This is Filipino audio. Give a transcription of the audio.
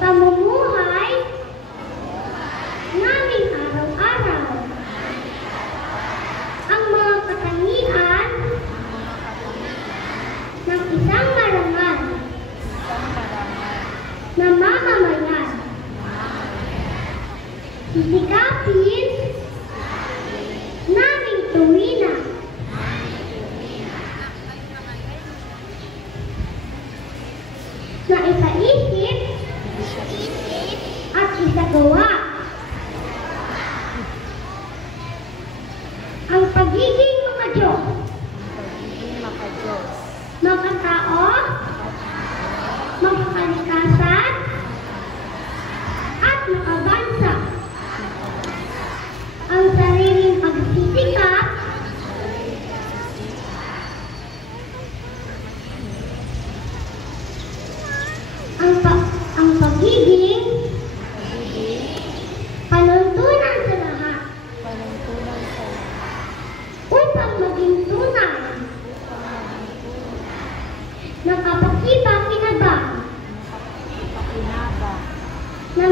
pamumuhay naming araw-araw. Ang mga katangian ng isang marangal na mamamayan. Sisikapin naming tumina na isaisip at isagawa ang pagiging makadiyos, makatao, makakalikasan, at makabansa. Ang sariling pagsisikap ang pagiging panuntunan sa lahat upang maging tunay na kapaki-pakinabang na